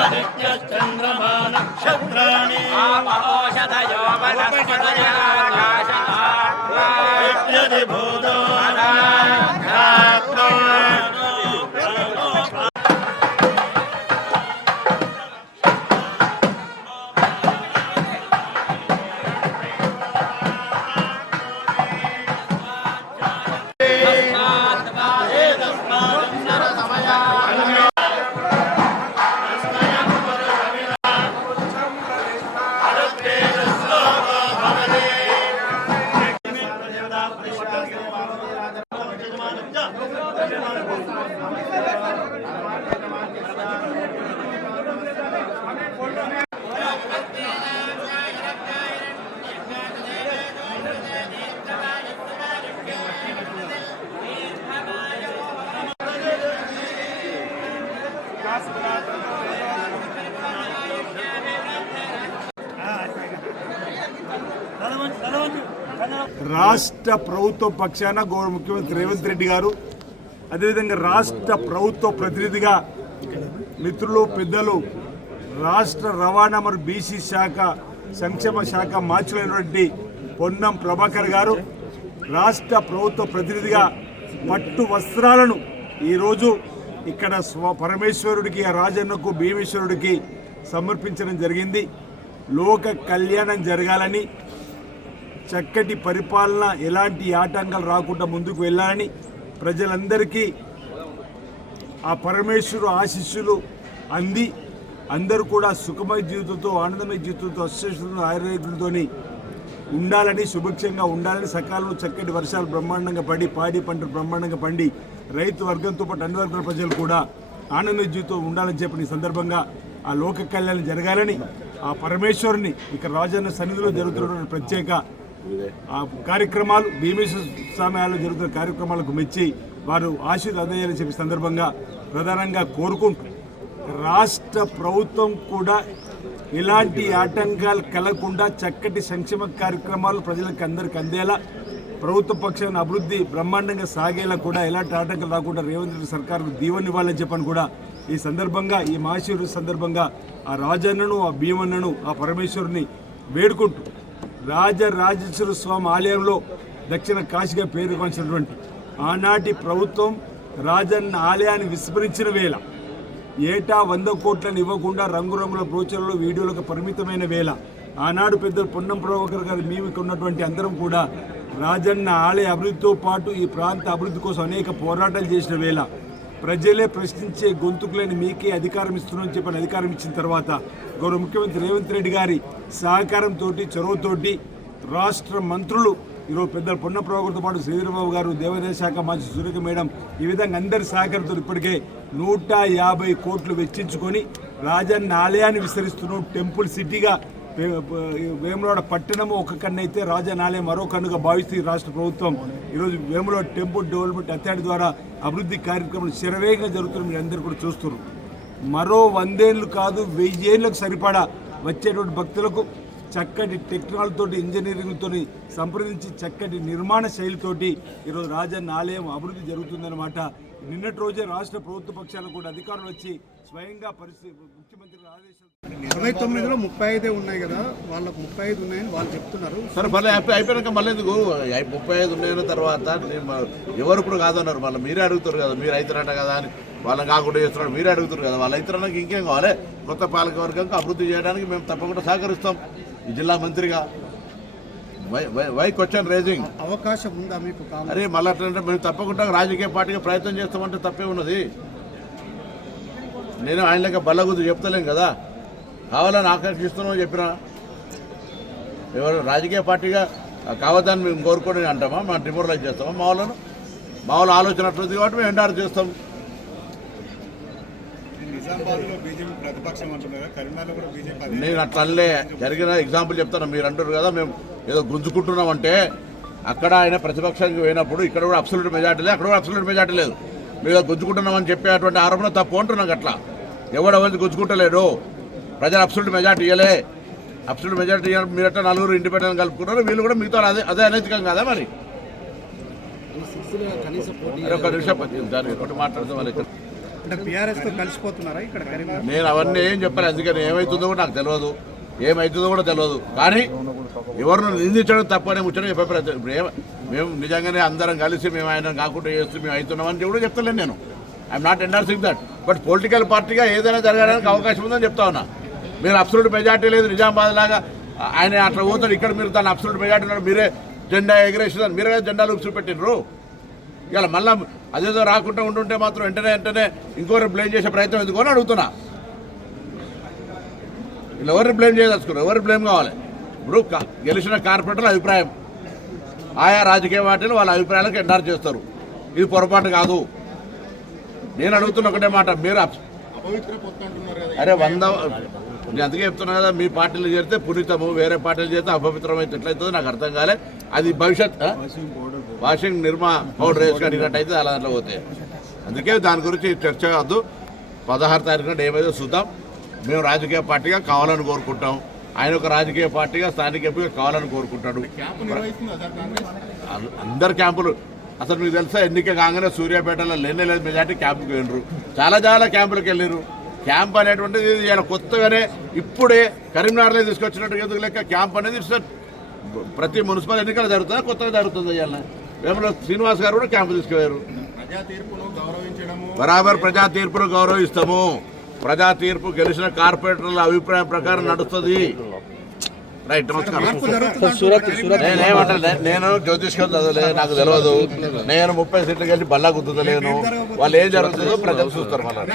वायुरादित्यश्चन्द्रमा नक्षत्राणि आपौषधयो वनस्पतयः यद्यधिभूतो రాష్ట్ర ప్రభుత్వ పక్షాన గౌరవ ముఖ్యమంత్రి రేవంత్ రెడ్డి గారు అదేవిధంగా రాష్ట్ర ప్రభుత్వ ప్రతినిధిగా మిత్రులు పెద్దలు రాష్ట్ర రవాణా మరియు బీసీ శాఖ సంక్షేమ శాఖ మార్చులైనటువంటి పొన్నం ప్రభాకర్ గారు రాష్ట్ర ప్రభుత్వ ప్రతినిధిగా పట్టు వస్త్రాలను ఈరోజు ఇక్కడ స్వ పరమేశ్వరుడికి రాజన్నకు భీమేశ్వరుడికి సమర్పించడం జరిగింది. లోక కళ్యాణం జరగాలని చక్కటి పరిపాలన ఎలాంటి ఆటంకాలు రాకుండా ముందుకు వెళ్ళాలని ప్రజలందరికీ ఆ పరమేశ్వరు ఆశీస్సులు అంది. అందరూ కూడా సుఖమయ జీవితంతో ఆనందమయ జీవితంతో అశ్వేశ్వరులు ఆయుర్వేదులతో ఉండాలని సుభిక్షంగా ఉండాలని సకాలంలో చక్కటి వర్షాలు బ్రహ్మాండంగా పడి పాడి పంటలు బ్రహ్మాండంగా పండి రైతు వర్గంతో పాటు అన్ని వర్గాల ప్రజలు కూడా ఆనందమయ జీవితం ఉండాలని చెప్పిన సందర్భంగా ఆ లోక కళ్యాణం జరగాలని ఆ పరమేశ్వరుని ఇక్కడ రాజన్న సన్నిధిలో జరుగుతున్నటువంటి ప్రత్యేక ఆ కార్యక్రమాలు భీమేశ్వర సమయాల్లో జరుగుతున్న కార్యక్రమాలకు మెచ్చి వారు ఆశీర్వాదం అందజేయాలని చెప్పి సందర్భంగా ప్రధానంగా కోరుకుంటూ రాష్ట్ర ప్రభుత్వం కూడా ఎలాంటి ఆటంకాలు కలగకుండా చక్కటి సంక్షేమ కార్యక్రమాలు ప్రజలకు అందరికీ అందేలా ప్రభుత్వ పక్షాన్ని అభివృద్ధి బ్రహ్మాండంగా సాగేలా కూడా ఎలాంటి ఆటంకాలు రాకుండా రేవంత్ రెడ్డి సర్కారుకు దీవెనివ్వాలని చెప్పని కూడా ఈ సందర్భంగా ఈ మహాశివుడి సందర్భంగా ఆ రాజన్నను ఆ భీమన్నను ఆ పరమేశ్వరుని వేడుకుంటూ రాజరాజేశ్వర స్వామి ఆలయంలో దక్షిణ కాశీగా పేరుకొంచినటువంటి ఆనాటి ప్రభుత్వం రాజన్న ఆలయాన్ని విస్మరించిన వేళ ఏటా వంద కోట్లను ఇవ్వకుండా రంగురంగుల బ్రోచర్లు వీడియోలకు పరిమితమైన వేళ ఆనాడు పెద్దలు పొన్నం ప్రభాకర్ గారు మేము ఉన్నటువంటి అందరం కూడా రాజన్న ఆలయ అభివృద్ధితో పాటు ఈ ప్రాంత అభివృద్ధి కోసం అనేక పోరాటాలు చేసిన వేళ ప్రజలే ప్రశ్నించే గొంతుకులేని మీకే అధికారం ఇస్తున్నామని చెప్పని అధికారం ఇచ్చిన తర్వాత గౌరవ ముఖ్యమంత్రి రేవంత్ రెడ్డి గారి సహకారంతో చొరవతోటి రాష్ట్ర మంత్రులు ఈరోజు పెద్దలు పొన్న పాటు శ్రీధరబాబు గారు దేవాదాయ శాఖ మంత్రి సురేఖ మేడం ఈ విధంగా అందరి సహకారంతో ఇప్పటికే నూట యాభై కోట్లు వెచ్చించుకొని రాజన్న ఆలయాన్ని విస్తరిస్తున్నాం టెంపుల్ సిటీగా వేములవాడ పట్టణము ఒక కన్ను అయితే రాజనాలే మరో కన్నుగా భావిస్తూ ఈ రాష్ట్ర ప్రభుత్వం ఈరోజు వేములవాడ టెంపుల్ డెవలప్మెంట్ అథారిటీ ద్వారా అభివృద్ధి కార్యక్రమం శరవేగంగా జరుగుతున్న మీరు అందరూ కూడా చూస్తున్నారు. మరో వందేళ్ళు కాదు వెయ్యేళ్ళకు సరిపడా వచ్చేటువంటి భక్తులకు చక్కటి టెక్నాలజీతోటి ఇంజనీరింగ్తో సంప్రదించి చక్కటి నిర్మాణ శైలితోటి ఈరోజు రాజన్న ఆలయం అభివృద్ధి జరుగుతుందన్నమాట. నిన్నటి రోజే రాష్ట్ర ప్రభుత్వ పక్షాలకు కూడా అధికారులు వచ్చి స్వయంగా పరిస్థితి ముఖ్యమంత్రి ఆదేశాలు ఇరవై తొమ్మిదిలో ముప్పై ఐదే ఉన్నాయి కదా వాళ్ళకు ముప్పై ఐదు ఉన్నాయని వాళ్ళు చెప్తున్నారు. సరే మళ్ళీ అయిపోయి అయిపోయాక మళ్ళీ ఎందుకు? ముప్పై ఐదు ఉన్నాయన్న తర్వాత నేను ఎవరు ఇప్పుడు కాదన్నారు మళ్ళీ మీరే అడుగుతారు కదా మీరు అవుతారంట కదా అని. వాళ్ళని కాకుండా చేస్తున్నాడు మీరే అడుగుతారు కదా వాళ్ళు అవుతారన్నాక ఇంకేం కావాలి? కొత్త పాలక వర్గంకి అభివృద్ధి చేయడానికి మేము తప్పకుండా సహకరిస్తాం ఈ జిల్లా మంత్రిగా. Why question raising? అవకాశం ఉందా మీకు అరే మళ్ళీ అట్లంటే మేము తప్పకుండా రాజకీయ పార్టీగా ప్రయత్నం చేస్తామంటే తప్పే ఉన్నది. నేను ఆయన లెక్క బల్లగుద్దు చెప్తలేం కదా? కావాలని ఆకర్షిస్తున్నామని చెప్పినా? ఎవరు? రాజకీయ పార్టీగా కావద్దని మేము కోరుకొని అంటామా? మేము డిమోరలైజ్ చేస్తామా? మా వాళ్ళను? మా వాళ్ళ ఆలోచన అట్లుంది కాబట్టి మేము ఎండార్ చేస్తాం. నేను అట్లా అనలే జరిగిన ఎగ్జాంపుల్ చెప్తాను. మీరు అంటారు కదా మేము ఏదో గుంజుకుంటున్నామంటే అక్కడ ఆయన ప్రతిపక్షానికి పోయినప్పుడు ఇక్కడ కూడా అబ్సల్యూట్ మెజార్టీ లేదు అక్కడ కూడా అబ్సల్యూట్ మెజార్టీ లేదు. మీద గుంజుకుంటున్నామని చెప్పేటువంటి ఆరోపణ తప్పు అంటున్నాం అట్లా ఎవడెవరిది గుంజుకుంటలేడు ప్రజలు అబ్సల్యూట్ మెజార్టీ ఇవ్వలే అబ్సల్యూట్ మెజార్టీ మీరట్ట నలుగురు ఇండిపెండెంట్ కలుపుకున్నారు. వీళ్ళు కూడా మీతో అదే అదే అనైతికం కదా మరి? ఒక నిమిషం ఒకటి మాట్లాడుతాం వాళ్ళు నేను అవన్నీ ఏం చెప్పాను అందుకని ఏమవుతుందో కూడా నాకు తెలియదు. ఏమవుతుందో కూడా తెలియదు. కానీ ఎవరిని నిందించడం తప్పని ముచ్చడం చెప్పే మేము నిజంగానే అందరం కలిసి మేము ఆయన కాకుండా చేస్తూ మేము అవుతున్నామని కూడా చెప్తలేను నేను. I'm not endorsing that but political పార్టీగా ఏదైనా జరగడానికి అవకాశం ఉందని చెప్తా ఉన్నా. మీరు అబ్సల్యూట్ మెజార్టీ లేదు నిజామాబాద్ లాగా ఆయన అట్లా పోతాడు ఇక్కడ మీరు దాన్ని అబ్సల్యూట్ మెజార్టీ ఉన్నారు మీరే జెండా ఎగరేసిన మీరే జెండాలు చూపెట్టినరు ఇవాళ మళ్ళా అదేదో రాకుండా ఉంటుంటే మాత్రం వెంటనే వెంటనే ఇంకోరు బ్లేమ్ చేసే ప్రయత్నం ఎందుకు అడుగుతున్నా. వీళ్ళు ఎవరిని బ్లేమ్ చేయదలుచుకున్నారు? ఎవరి బ్లేమ్ కావాలి? ఇప్పుడు గెలిచిన కార్పొరేటర్ల అభిప్రాయం. ఆయా రాజకీయ పార్టీలు వాళ్ళ అభిప్రాయాలకు ఎండార్ చేస్తారు. ఇది పొరపాటు కాదు. నేను అడుగుతున్న ఒకటే మాట మీరు అపవిత్ర కదా. అరే వంద నేను అందుకే చెప్తున్నా కదా మీ పార్టీలు చేరితే పునీతము వేరే పార్టీలు చేస్తే అపవిత్రమైతే ఎట్లయితుందో నాకు అర్థం కాలే. అది భవిష్యత్? వాషింగ్ నిర్మా పౌడర్ వేసి కడిగినట్టయితే అలా దాంట్లో పోతాయి. అందుకే దాని గురించి చర్చ వద్దు పదహారు తారీఖున ఏమైతే చూద్దాం. మేము రాజకీయ పార్టీగా కావాలని కోరుకుంటాం. ఆయన ఒక రాజకీయ పార్టీగా స్థానిక ఎంపీగా కావాలని కోరుకుంటాడు. అందరు క్యాంపులు అసలు మీకు తెలుసా ఎన్నిక కాగానే సూర్యాపేటలో లేనే లేదు మెజార్టీ క్యాంపుకి వెళ్ళరు చాలా చాలా క్యాంపులకు వెళ్ళారు క్యాంప్ అనేటువంటిది ఇలా కొత్తగానే ఇప్పుడే కరీంనగర్లో తీసుకొచ్చినట్టు ఎందుకు లెక్క? క్యాంప్ అనేది ప్రతి మున్సిపల్ ఎన్నికలు జరుగుతుందా కొత్తగా జరుగుతుంది ఇవాళ. వేమలో శ్రీనివాస్ గారు కూడా క్యాంపు తీసుకుపోయారు. ప్రజా తీర్పును గౌరవించడము. బరాబర్ ప్రజా తీర్పును గౌరవిస్తాము. ప్రజా తీర్పు గెలిచిన కార్పొరేటర్ల అభిప్రాయం ప్రకారం నడుస్తుంది. రైట్ నమస్కారం. నేను జ్యోతిష్కం చదవలే నాకు తెలియదు నేను ముప్పై సీట్లు కలిసి బల్లా గుద్దుతలేను. వాళ్ళు ఏం జరుగుతుందో ప్రజలు చూస్తారు. మళ్ళీ